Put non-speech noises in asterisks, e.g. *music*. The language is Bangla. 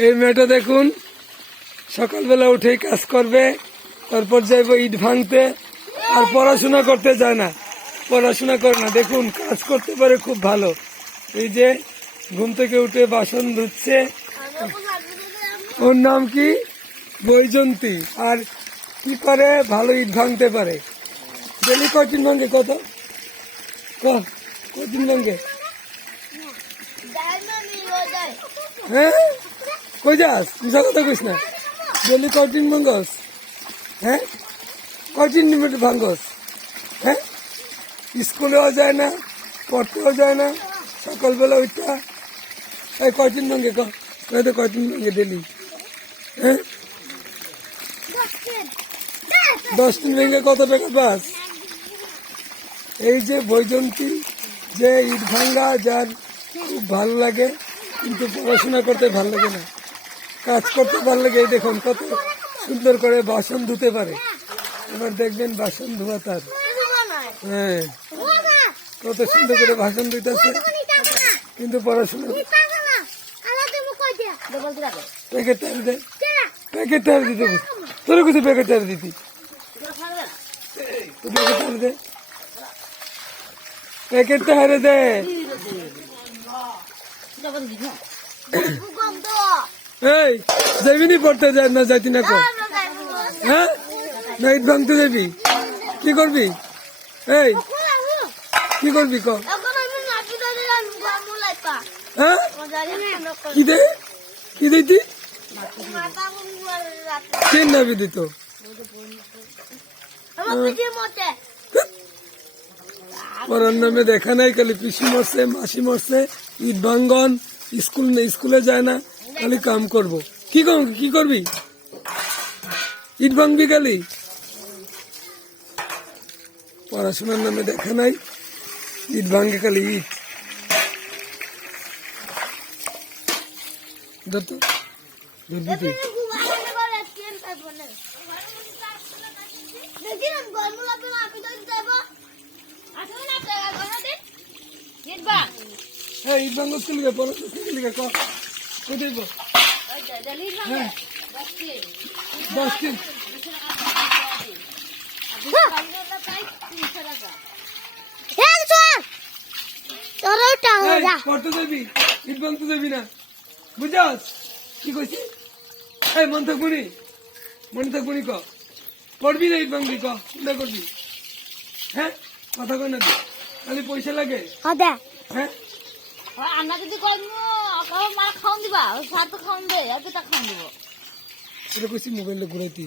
এই মেয়েটা দেখুন, সকালবেলা উঠেই কাজ করবে, তারপর যাইব ইট ভাঙতে, আর পড়াশোনা করতে যায় না। পড়াশোনা করে না, দেখুন, কাজ করতে পারে খুব ভালো। এই যে, ঘুম থেকে উঠে বাসন ধুচ্ছে। ওর নাম কি? বৈজন্তী আর কি করে? ভালো ইট ভাঙতে পারে। ডেলি কঠিন ভাঙে কত? ক- কঠিন ভাঙে? হ্যাঁ? কই যাস? মিশা কথা কইস না। ডেলি কঠিন ভাঙ্গস? হ্যাঁ? কঠিন নিমিট ভাঙ্গস? হ্যাঁ? স্কুলেও যায় না, পড়তেও যায় না, সকালবেলা উঠা। এই কঠিন ভাঙ্গে কয় তো কঠিন ভাঙ্গে ডেলি হ্যাঁ? দশ দিন ভেঙে কত টাকা পাস এই যে বৈজন্তী, যে ইট ভাঙ্গা, যার খুব ভালো লাগে, কিন্তু পড়াশোনা করতে ভালো লাগে না। কাজ করতে পারলে লাগে এই দেখুন কত সুন্দর করে বাসন ধুতে পারে। এবার দেখবেন বাসন ধোয়া তার। হ্যাঁ। কত সুন্দর করে বাসন ধুতেছে কিন্তু পড়াশোনা প্যাকেট দে। দিতে। তোর কিছু প্যাকেট দিতি। প্যাকেট দে। দে। *coughs* এই যাবি নি পড়তে যায় না যাইতি না হ্যাঁ? না ইট ভাঙতে যাবি কি করবি? এই, কি করবি ক? হ্যাঁ? কি দে? নামে দেখা নাই, খালি পিসি মরছে, মাসি মরছে ইট ভাঙ্গন, স্কুল স্কুলে যায় না। খালি কাম করব। কি কর কি করবি? ইট ভাঙবি খালি? পড়াশোনার নামে দেখা নাই। ইট ভাঙ্গে খালি ইট। হ্যাঁ ইট ভাঙ্গ স্কুল হ্যাঁ। দশ দিন ইট ভাঙতে যাবি না? বুঝাস? কি কইছি? এই মন থাকবুনি মনে। থাকবুনি ক। পড়বি না ইট ভাঙবি ক? কোনটা করবি। হ্যাঁ? কথা কই না খালি পয়সা লাগে? হ্যাঁ? আমরা যদি কর্ম মার খাওয়ান দিবা ভাত খাওয়ান দে এতটা খাওয়ান দিব। এটা কইছি মোবাইলে ঘুরাইতি।